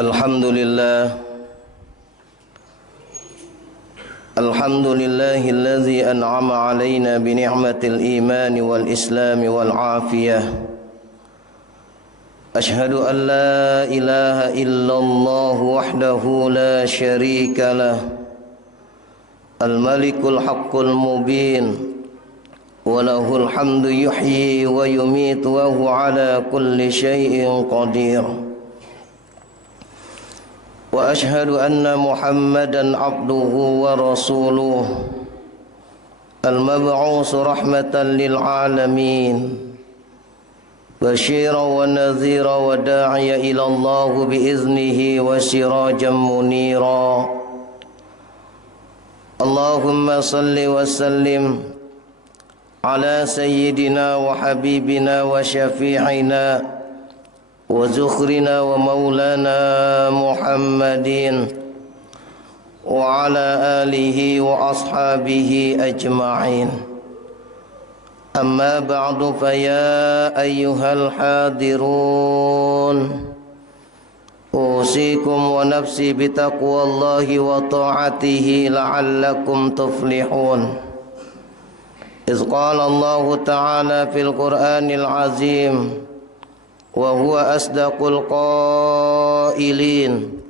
Alhamdulillahilladzi an'ama alaina bi ni'matil iman wal islam wal afiyah. Ashhadu an la ilaha illallah wahdahu la syarika lah. Al-malikul haqqul mubin. Wa lahul hamdu yuhyi wa yumitu wa huwa ala kulli syai'in qadir. Wa ashhadu anna Muhammadan abduhu wa rasuluh al-mab'uus rahmatan lil alamin basyiran wa nadhira wa da'iya ila Allah bi iznihi wa sirajan munira. Allahumma salli wa sallim ala sayyidina wa habibina wa syafi'ina wa zukhrina wa maulana Muhammadin wa ala alihi wa ashabihi ajma'in. Amma ba'du, fa ya ayyuhal hadirun, usikum wa nafsi bitaqwallahi wa ta'atihi la'allakum tuflihun. Iz qala Allah ta'ala fil Qur'anil azim wa huwa asdaqul qailin.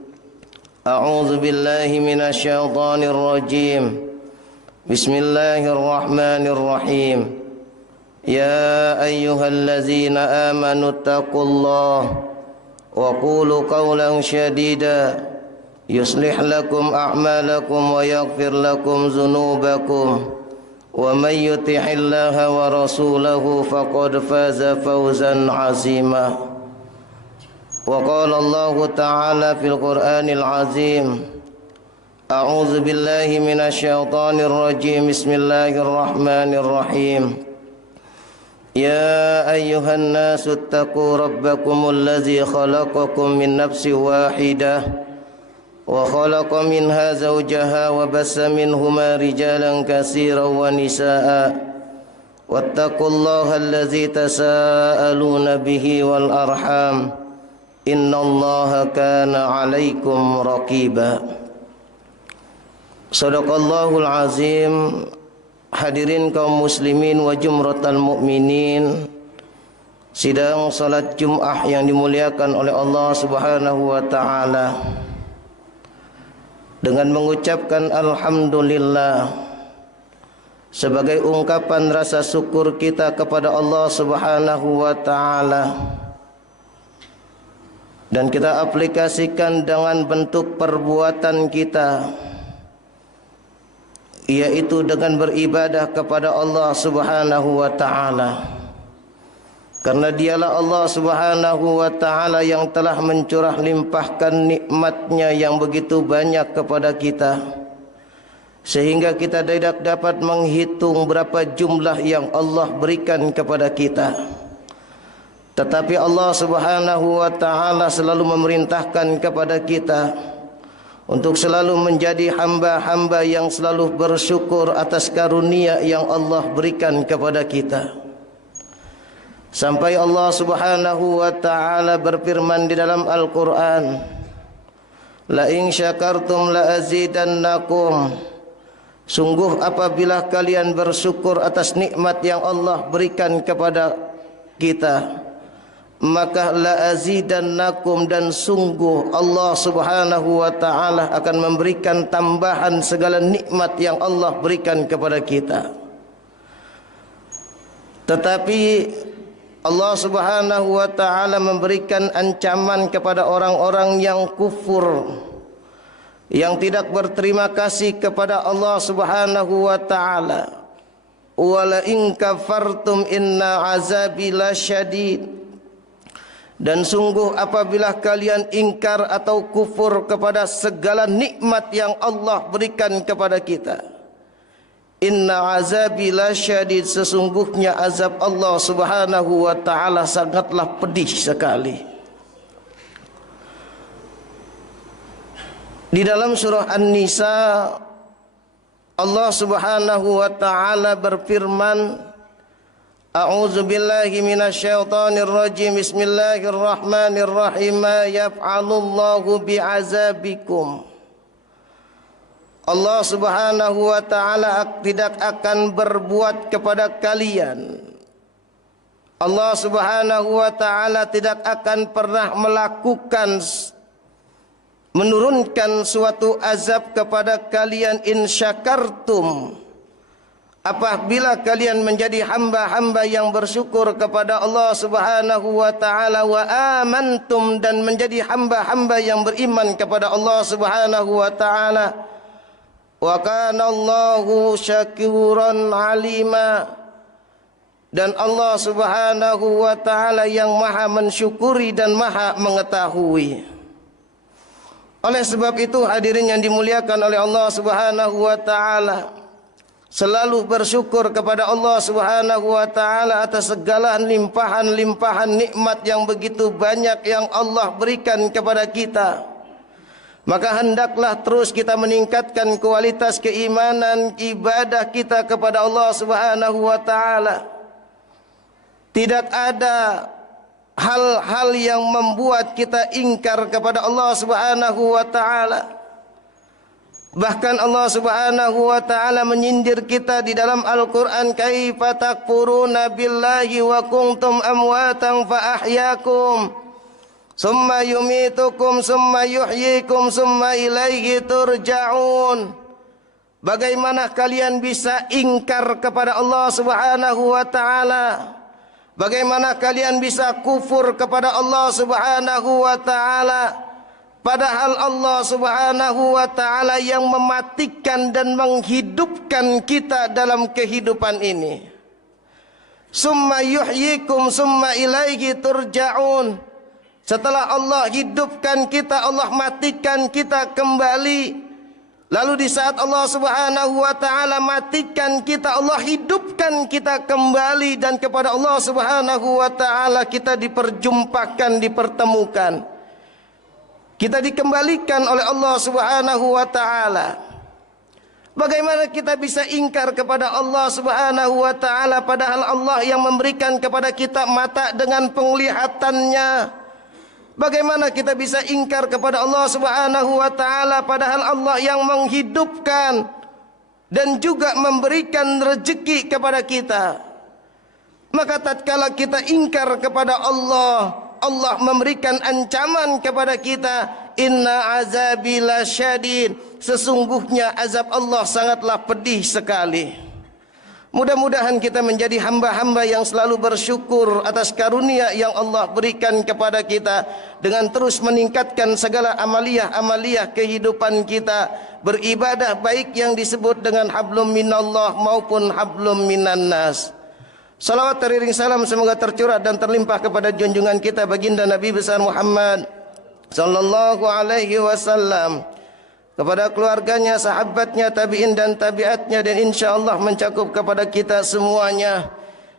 A'udzu billahi minasy syaithanir rajim. Bismillahirrahmanirrahim. Ya ayyuhallazina amanu taqullaha wa qulu qawlan syadida yuslih lakum a'malakum wa yaghfir lakum dzunubakum. Wa may yuti'illaha wa rasulahu faqad faza fawzan 'azima. Wa qala Allah ta'ala fil Qur'anil 'azim. A'udzu billahi minasy syaithanir rajim. Bismillahirrahmanirrahim. Ya ayyuhan nasu ittaqu rabbakumul ladzi khalaqakum min nafsin wahidah wa khalaqa minha zawjaha wa bassa minhuma rijalan katsiran wa nisaa'a wattaqullaha allazi tasaaluna bihi wal arham innallaha kana 'alaikum raqiba. Shadaqallahul azim. Hadirin kaum muslimin wa jumratal mukminin, sidang salat Jumat yang dimuliakan oleh Allah Subhanahu wa taala. Dengan mengucapkan alhamdulillah sebagai ungkapan rasa syukur kita kepada Allah Subhanahu wa taala, dan kita aplikasikan dengan bentuk perbuatan kita, yaitu dengan beribadah kepada Allah Subhanahu wa taala. Karena dialah Allah Subhanahu wa taala yang telah mencurah limpahkan nikmat-Nya yang begitu banyak kepada kita, sehingga kita tidak dapat menghitung berapa jumlah yang Allah berikan kepada kita. Tetapi Allah Subhanahu wa taala selalu memerintahkan kepada kita untuk selalu menjadi hamba-hamba yang selalu bersyukur atas karunia yang Allah berikan kepada kita. Sampai Allah Subhanahu wa taala berfirman di dalam Al-Qur'an, la in syakartum la azidannakum. Sungguh apabila kalian bersyukur atas nikmat yang Allah berikan kepada kita, maka la azidannakum, dan sungguh Allah Subhanahu wa taala akan memberikan tambahan segala nikmat yang Allah berikan kepada kita. Tetapi Allah Subhanahu wa taala memberikan ancaman kepada orang-orang yang kufur, yang tidak berterima kasih kepada Allah Subhanahu wa taala. Wala in kafartum inna azabi lasyadid. Dan sungguh apabila kalian ingkar atau kufur kepada segala nikmat yang Allah berikan kepada kita, inna azabi lasyadid, sesungguhnya azab Allah Subhanahu wa taala sangatlah pedih sekali. Di dalam surah An-Nisa, Allah Subhanahu wa taala berfirman, A'udzu billahi minasyaitonir rajim. Bismillahirrahmanirrahim. Ma yaf'alullahu bi'azabikum. Allah Subhanahu wa taala tidak akan berbuat kepada kalian. Allah Subhanahu wa taala tidak akan pernah menurunkan suatu azab kepada kalian in syakartum. Apabila kalian menjadi hamba-hamba yang bersyukur kepada Allah Subhanahu wa taala wa amantum, dan menjadi hamba-hamba yang beriman kepada Allah Subhanahu wa taala. Wa kana Allahu syakuran alima, dan Allah Subhanahu wa taala yang maha mensyukuri dan maha mengetahui. Oleh sebab itu, hadirin yang dimuliakan oleh Allah Subhanahu wa taala, selalu bersyukur kepada Allah Subhanahu wa taala atas segala limpahan-limpahan nikmat yang begitu banyak yang Allah berikan kepada kita. Maka hendaklah terus kita meningkatkan kualitas keimanan ibadah kita kepada Allah Subhanahu wa taala. Tidak ada hal-hal yang membuat kita ingkar kepada Allah Subhanahu wa taala. Bahkan Allah Subhanahu wa taala menyindir kita di dalam Al-Qur'an, kaifa takfuruna billahi wa kuntum amwatan fa ahyakum summa yumitukum summa yuhyikum summa ilaihi turja'un. Bagaimana kalian bisa ingkar kepada Allah Subhanahu wa taala? Bagaimana kalian bisa kufur kepada Allah Subhanahu wa taala? Padahal Allah Subhanahu wa taala yang mematikan dan menghidupkan kita dalam kehidupan ini. Summa yuhyikum summa ilaihi turja'un. Setelah Allah hidupkan kita, Allah matikan kita kembali. Lalu di saat Allah Subhanahu wa taala matikan kita, Allah hidupkan kita kembali, dan kepada Allah Subhanahu wa taala kita diperjumpakan, dipertemukan. Kita dikembalikan oleh Allah Subhanahu wa taala. Bagaimana kita bisa ingkar kepada Allah Subhanahu wa taala padahal Allah yang memberikan kepada kita mata dengan penglihatannya? Bagaimana kita bisa ingkar kepada Allah Subhanahu wa taala padahal Allah yang menghidupkan dan juga memberikan rezeki kepada kita? Maka tatkala kita ingkar kepada Allah, Allah memberikan ancaman kepada kita, inna azabi lasyadid, sesungguhnya azab Allah sangatlah pedih sekali. Mudah-mudahan kita menjadi hamba-hamba yang selalu bersyukur atas karunia yang Allah berikan kepada kita, dengan terus meningkatkan segala amaliyah-amaliyah kehidupan kita, beribadah baik yang disebut dengan hablum minallah maupun hablum minan nas. Salawat teriring salam semoga tercurah dan terlimpah kepada junjungan kita baginda Nabi besar Muhammad sallallahu alaihi wasallam, kepada keluarganya, sahabatnya, tabi'in dan tabi'atnya, dan insyaAllah mencakup kepada kita semuanya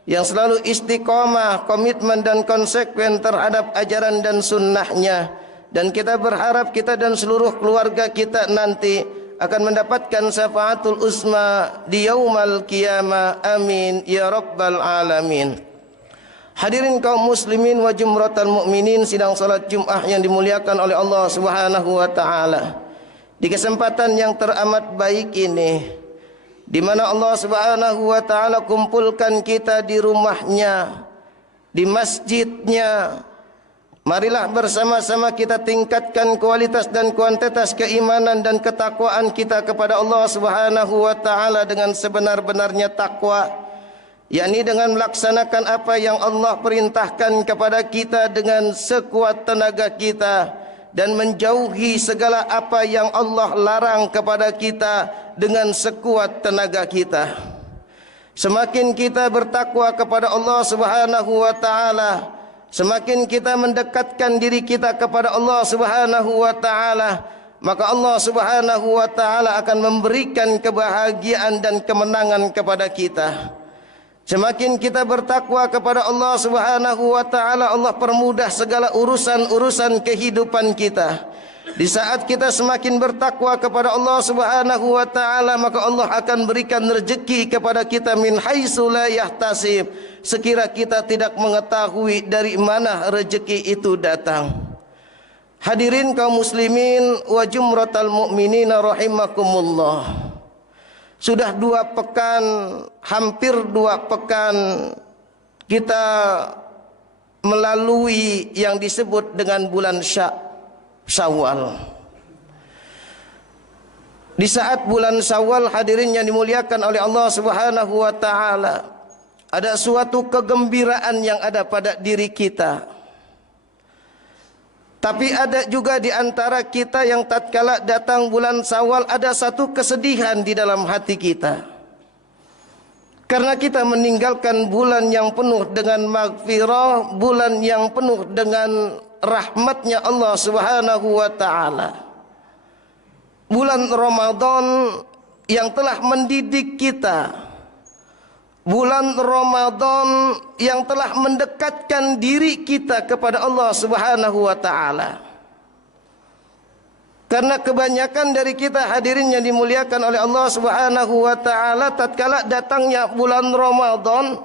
yang selalu istiqomah, komitmen dan konsekuen terhadap ajaran dan sunnahnya. Dan kita berharap kita dan seluruh keluarga kita nanti akan mendapatkan syafaatul uzma di yaumal qiyamah. Amin ya rabbal alamin. Hadirin kaum muslimin wa jumratal mukminin, sidang salat Jumat yang dimuliakan oleh Allah Subhanahu wa taala. Di kesempatan yang teramat baik ini, di mana Allah Subhanahu wa taala kumpulkan kita di rumahnya, di masjidnya, marilah bersama-sama kita tingkatkan kualitas dan kuantitas keimanan dan ketakwaan kita kepada Allah Subhanahu wa taala dengan sebenar-benarnya takwa, yakni dengan melaksanakan apa yang Allah perintahkan kepada kita dengan sekuat tenaga kita, dan menjauhi segala apa yang Allah larang kepada kita dengan sekuat tenaga kita. Semakin kita bertakwa kepada Allah Subhanahu wa taala, semakin kita mendekatkan diri kita kepada Allah Subhanahu wa taala, maka Allah Subhanahu wa taala akan memberikan kebahagiaan dan kemenangan kepada kita. Semakin kita bertakwa kepada Allah Subhanahu wa taala, Allah permudah segala urusan-urusan kehidupan kita. Di saat kita semakin bertakwa kepada Allah Subhanahu wa taala, maka Allah akan berikan rezeki kepada kita min haitsu la yahtasib, sekira kita tidak mengetahui dari mana rezeki itu datang. Hadirin kaum muslimin wa jumratal mukminina rahimakumullah. Sudah 2 pekan, hampir 2 pekan kita melalui yang disebut dengan bulan Syawal. Di saat bulan Syawal, hadirin yang dimuliakan oleh Allah Subhanahu wa taala, ada suatu kegembiraan yang ada pada diri kita. Tapi ada juga di antara kita yang tatkala datang bulan Syawal ada satu kesedihan di dalam hati kita. Karena kita meninggalkan bulan yang penuh dengan maghfirah, bulan yang penuh dengan rahmatnya Allah Subhanahu wa taala. Bulan Ramadan yang telah mendidik kita. Bulan Ramadan yang telah mendekatkan diri kita kepada Allah Subhanahu wa taala. Karena kebanyakan dari kita hadirin yang dimuliakan oleh Allah Subhanahu wa taala, tatkala datangnya bulan Ramadan,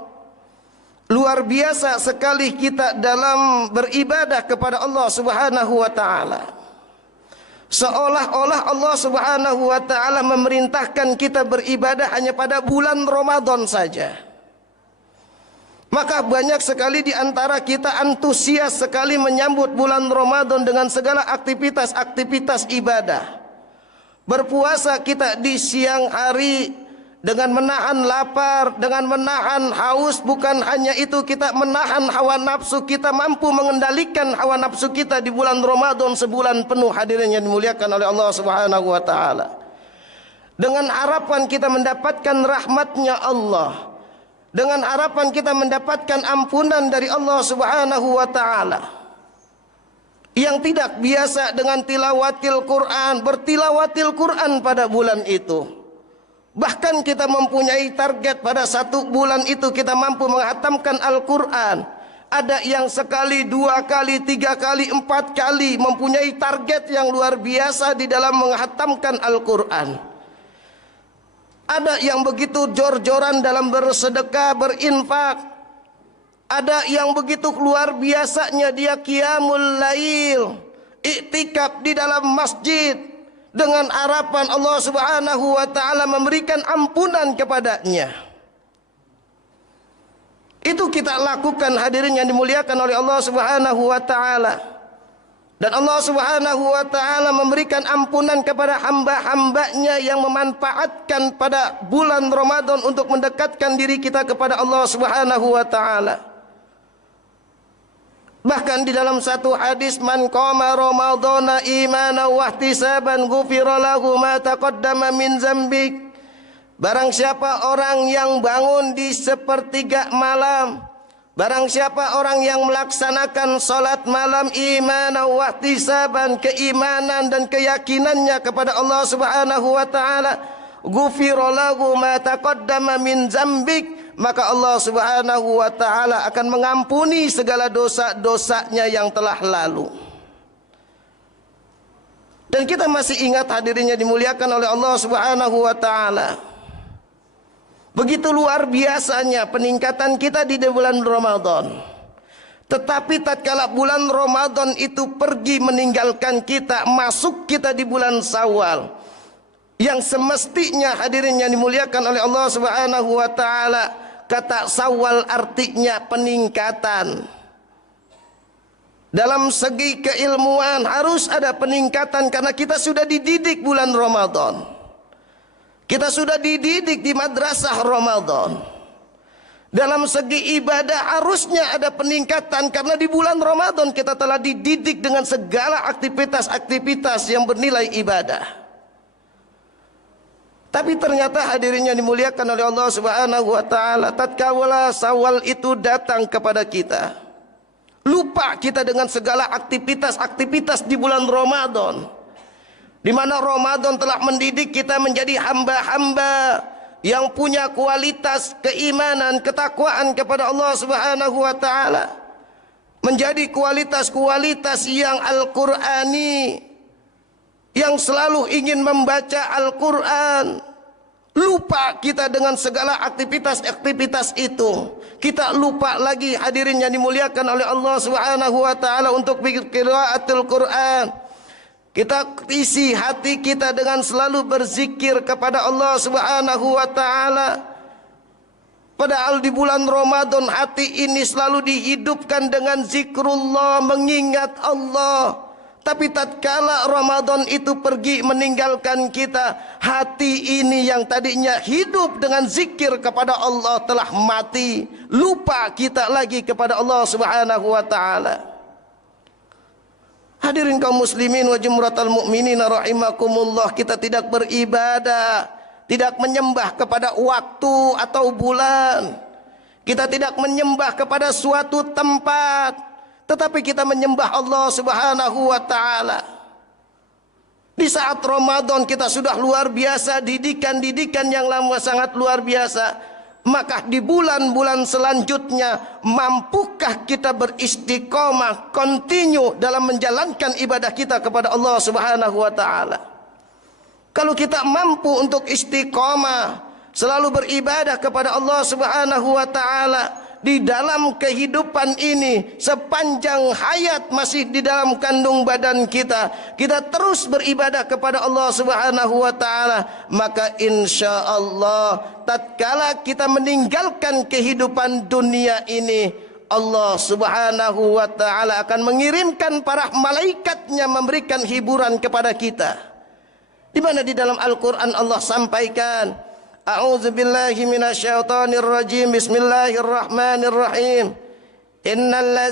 luar biasa sekali kita dalam beribadah kepada Allah Subhanahu wa taala. Seolah-olah Allah Subhanahu wa taala memerintahkan kita beribadah hanya pada bulan Ramadan saja. Maka banyak sekali di antara kita antusias sekali menyambut bulan Ramadan dengan segala aktivitas-aktivitas ibadah. Berpuasa kita di siang hari dengan menahan lapar, dengan menahan haus. Bukan hanya itu, kita menahan hawa nafsu. Kita mampu mengendalikan hawa nafsu kita di bulan Ramadan sebulan penuh, hadirin yang dimuliakan oleh Allah Subhanahu wa taala. Dengan harapan kita mendapatkan rahmatnya Allah, dengan harapan kita mendapatkan ampunan dari Allah Subhanahu wa taala. Yang tidak biasa dengan tilawatil Quran, bertilawatil Quran pada bulan itu. Bahkan kita mempunyai target pada 1 bulan itu kita mampu menghatamkan Al-Quran. Ada yang sekali, 2 kali, 3 kali, 4 kali mempunyai target yang luar biasa di dalam menghatamkan Al-Quran. Ada yang begitu jor-joran dalam bersedekah, berinfak. Ada yang begitu luar biasanya dia qiyamul lail, iktikaf di dalam masjid, dengan harapan Allah Subhanahu wa taala memberikan ampunan kepadanya. Itu kita lakukan hadirin yang dimuliakan oleh Allah Subhanahu wa taala. Dan Allah Subhanahu wa taala memberikan ampunan kepada hamba-hambanya yang memanfaatkan pada bulan Ramadan untuk mendekatkan diri kita kepada Allah Subhanahu wa taala. Bahkan di dalam satu hadis, man qama ramadhana imanan wa ihtisaban ghufira lahu ma taqaddama min dzambik. Barang siapa orang yang bangun di sepertiga malam, barang siapa orang yang melaksanakan salat malam imanan wa ihtisaban, keimanan dan keyakinannya kepada Allah Subhanahu wa taala, ghufira lahu ma taqaddama min dzambik, maka Allah Subhanahu wa taala akan mengampuni segala dosa-dosanya yang telah lalu. Dan kita masih ingat hadirinnya dimuliakan oleh Allah Subhanahu wa taala. Begitu luar biasanya peningkatan kita di bulan Ramadan. Tetapi tatkala bulan Ramadan itu pergi meninggalkan kita, masuk kita di bulan Syawal, yang semestinya hadirin yang dimuliakan oleh Allah Subhanahu wa taala, kata Syawal artinya peningkatan. Dalam segi keilmuan harus ada peningkatan karena kita sudah dididik bulan Ramadan. Kita sudah dididik di madrasah Ramadan. Dalam segi ibadah harusnya ada peningkatan karena di bulan Ramadan kita telah dididik dengan segala aktivitas-aktivitas yang bernilai ibadah. Tapi ternyata hadirin yang dimuliakan oleh Allah Subhanahu wa taala, tatkala Syawal itu datang kepada kita, lupa kita dengan segala aktivitas-aktivitas di bulan Ramadan, di mana Ramadan telah mendidik kita menjadi hamba-hamba yang punya kualitas keimanan, ketakwaan kepada Allah Subhanahu wa taala, menjadi kualitas-kualitas yang Al-Qur'ani, yang selalu ingin membaca Al-Quran. Lupa kita dengan segala aktivitas-aktivitas itu. Kita lupa lagi, hadirin yang dimuliakan oleh Allah Subhanahu wa taala, untuk qiraatul Quran. Kita isi hati kita dengan selalu berzikir kepada Allah Subhanahu wa taala. Padahal di bulan Ramadan hati ini selalu dihidupkan dengan zikrullah, mengingat Allah. Tapi tatkala Ramadan itu pergi meninggalkan kita, hati ini yang tadinya hidup dengan zikir kepada Allah telah mati. Lupa kita lagi kepada Allah Subhanahu wa taala. Hadirin kaum muslimin wa jumratal mu'minin rahimakumullah, kita tidak beribadah, tidak menyembah kepada waktu atau bulan. Kita tidak menyembah kepada suatu tempat, tetapi kita menyembah Allah Subhanahu wa taala. Di saat Ramadan kita sudah luar biasa, didikan-didikan yang lama sangat luar biasa. Maka di bulan-bulan selanjutnya, mampukah kita beristiqomah, continue dalam menjalankan ibadah kita kepada Allah Subhanahu wa taala? Kalau kita mampu untuk istiqomah, selalu beribadah kepada Allah Subhanahu wa taala di dalam kehidupan ini, sepanjang hayat masih di dalam kandung badan kita, kita terus beribadah kepada Allah Subhanahu wa taala, maka insyaallah tatkala kita meninggalkan kehidupan dunia ini, Allah Subhanahu wa taala akan mengirimkan para malaikatnya memberikan hiburan kepada kita. Di mana di dalam Al-Qur'an Allah sampaikan, A'udzu billahi minasyaitonir rajim. Bismillahirrahmanirrahim. Innal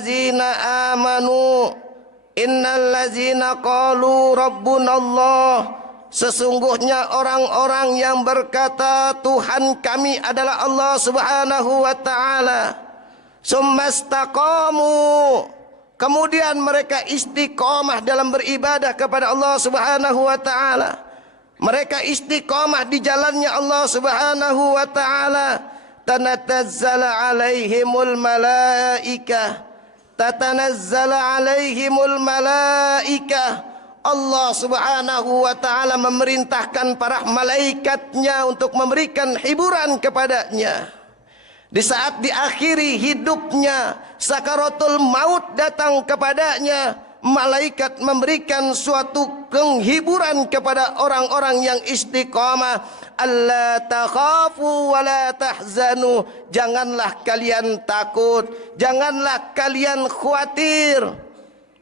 ladzina qalu rabbunallah. Sesungguhnya orang-orang yang berkata Tuhan kami adalah Allah Subhanahu wa taala. Summastaqamu. Kemudian mereka istiqomah dalam beribadah kepada Allah Subhanahu wa taala. Mereka istiqamah di jalannya Allah Subhanahu wa taala. Tanatazzala alaihimul malaikah. Tatanazzala alaihimul malaikah. Allah Subhanahu wa taala memerintahkan para malaikatnya untuk memberikan hiburan kepadanya. Di saat diakhiri hidupnya, sakaratul maut datang kepadanya, malaikat memberikan suatu penghiburan kepada orang-orang yang istiqamah. Alla takhafu wa la tahzanu. Janganlah kalian takut, janganlah kalian khawatir.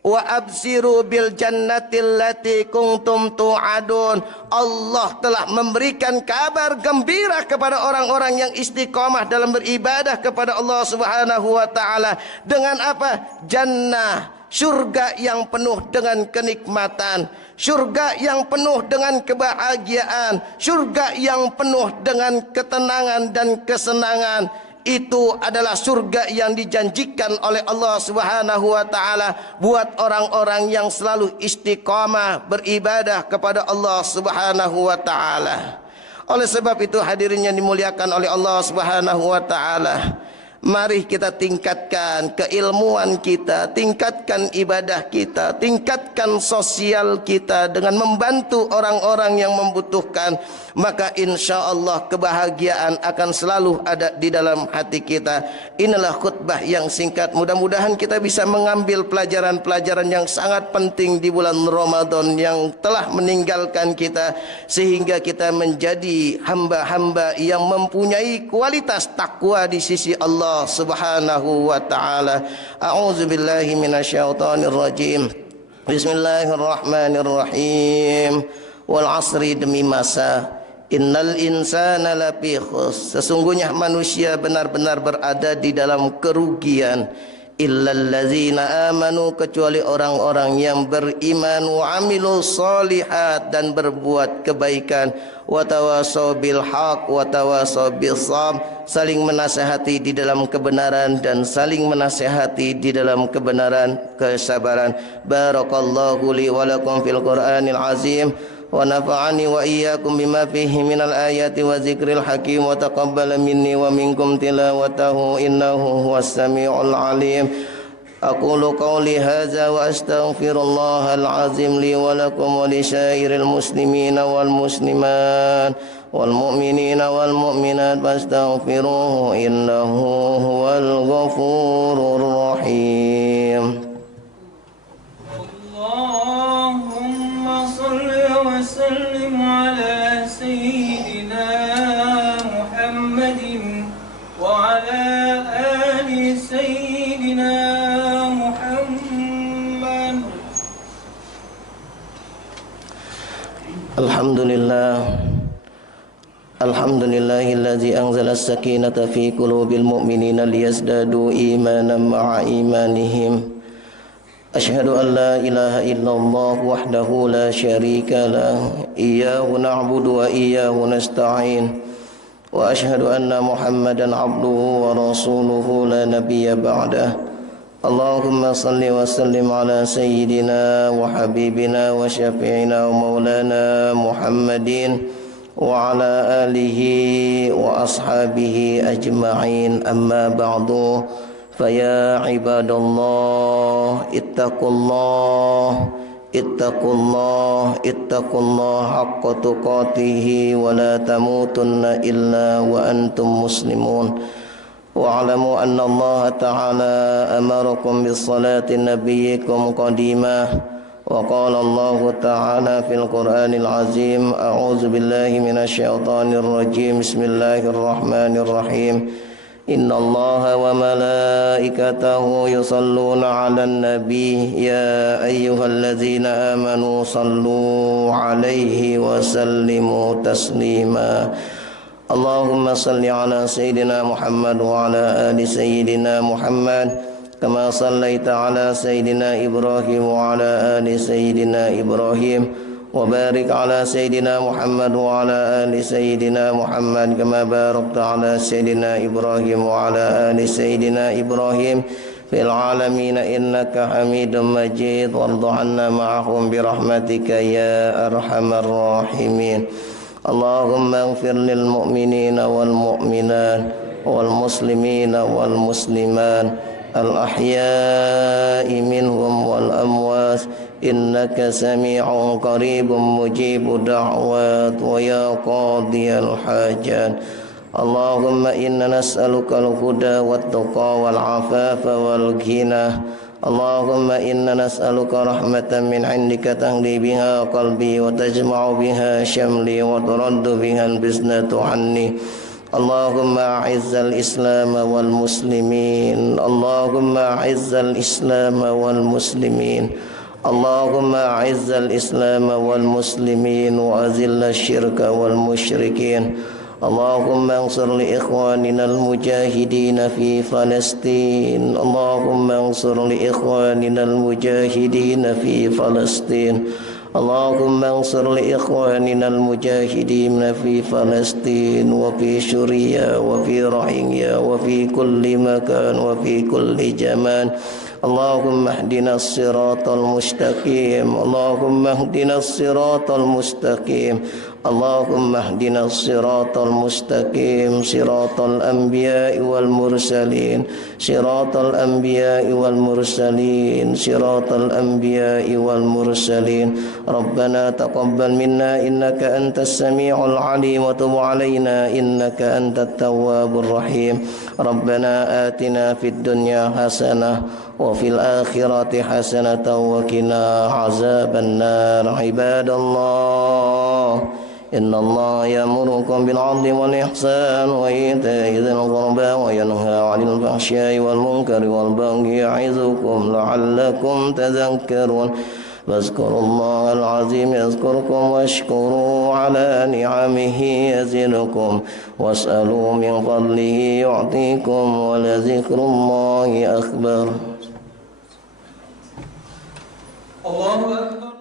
Wa absiru bil jannatil lati kuntum tu'adun. Allah telah memberikan kabar gembira kepada orang-orang yang istiqamah dalam beribadah kepada Allah Subhanahu wa taala. Dengan apa? Jannah, surga yang penuh dengan kenikmatan, surga yang penuh dengan kebahagiaan, surga yang penuh dengan ketenangan dan kesenangan. Itu adalah surga yang dijanjikan oleh Allah Subhanahu wa taala buat orang-orang yang selalu istiqamah beribadah kepada Allah Subhanahu wa taala. Oleh sebab itu hadirin yang dimuliakan oleh Allah Subhanahu wa taala, mari kita tingkatkan keilmuan kita, tingkatkan ibadah kita, tingkatkan sosial kita dengan membantu orang-orang yang membutuhkan. Maka insya Allah kebahagiaan akan selalu ada di dalam hati kita. Inilah khutbah yang singkat. Mudah-mudahan kita bisa mengambil pelajaran-pelajaran yang sangat penting di bulan Ramadan yang telah meninggalkan kita, sehingga kita menjadi hamba-hamba yang mempunyai kualitas takwa di sisi Allah Subhanahu wa taala. A'udzu billahi minasyaitonir rajim. Bismillahirrahmanirrahim. Wal 'asri, demi masa. Innal insana lafi khus. Sesungguhnya manusia benar-benar berada di dalam kerugian. Illal ladzina amanu, kecuali orang-orang yang beriman, wa amilus solihat, dan berbuat kebaikan, wa tawassaw bil haq wa tawassaw bis sabr, saling menasihati di dalam kebenaran dan saling menasihati di dalam kebenaran kesabaran. Barakallahu li wa lakum fil Qur'anil azim. ونفعني وإياكم بما فيه من الآيات وذكر الحكيم وتقبل مني ومنكم تلاوته إنه هو السميع العليم أقول قولي هذا وأستغفر الله العظيم لي ولكم ولسائر المسلمين والمسلمات والمؤمنين والمؤمنات فاستغفروه إنه هو الغفور الرحيم. اللهم صل وسلم على سيدنا محمد وعلى آل سيدنا محمد. الحمد لله الذي أنزل السكينة في قلوب المؤمنين ليزدادوا إيمانا مع إيمانهم. أشهد أن لا إله إلا الله وحده لا شريك له إياه نعبد وإياه نستعين وأشهد أن محمدا عبده ورسوله لا نبي بعده. اللهم صل وسلم على سيدنا وحبيبنا وشفيعنا ومولانا محمد وعلى آله وأصحابه أجمعين. أما بعد فيا عباد الله اتقوا الله حق تقاته ولا تموتن إلا وأنتم مسلمون. واعلموا أن الله تعالى أمركم بالصلاة نبيكم قديما وقال الله تعالى في القرآن العظيم أعوذ بالله من الشيطان الرجيم بسم الله الرحمن الرحيم إن الله وملائكته يصلون على النبي يا أيها الذين آمنوا صلوا عليه وسلموا تسليما. اللهم صل على سيدنا محمد وعلى آل سيدنا محمد كما صليت على سيدنا إبراهيم وعلى آل سيدنا إبراهيم وبارك على سيدنا محمد وعلى آل سيدنا محمد كما باركت على سيدنا إبراهيم وعلى آل سيدنا إبراهيم في العالمين إنك حميد مجيد. وارض عنا معهم برحمتك يا أرحم الراحمين. اللهم اغفر للمؤمنين والمؤمنات والمسلمين والمسلمات الأحياء منهم والأموات إنك سميع قريب مجيب الدعوات ويا قاضي الحاجات. اللهم إنا نسألك الهدى والتقى والعفاف والغنى. اللهم إنا نسألك رحمة من عندك تهدي بها قلبي وتجمع بها شملي وترد بها البسنة عني. اللهم أعز الإسلام والمسلمين. اللهم أعز الإسلام والمسلمين. اللهم أعز الإسلام والمسلمين وأذل الشرك والمشركين. اللهم انصر لإخواننا المجاهدين في فلسطين. اللهم انصر لإخواننا المجاهدين في فلسطين. اللهم انصر لإخواننا المجاهدين في فلسطين وفي سوريا وفي روهينيا وفي كل مكان وفي كل زمان. اللهم اهدنا الصراط المستقيم. اللهم اهدنا الصراط المستقيم. اللهم اهدنا الصراط المستقيم صراط الأنبياء والمرسلين صراط الأنبياء والمرسلين صراط الأنبياء والمرسلين. ربنا تقبل منا إنك أنت السميع العليم وتب علينا إنك أنت التواب الرحيم. ربنا آتنا في الدنيا حسنة وفي الآخرة حسنة وقنا عذاب النار. عباد الله إن الله يأمركم بالعدل والإحسان وإيتاء ذي القربى وينهى عن الفحشاء والمنكر والبغي يعظكم لعلكم تذكرون. فاذكروا الله العظيم يذكركم واشكروا على نعمه يزدكم واسألوا من فضله يعطيكم ولذكر الله أكبر. الله أكبر.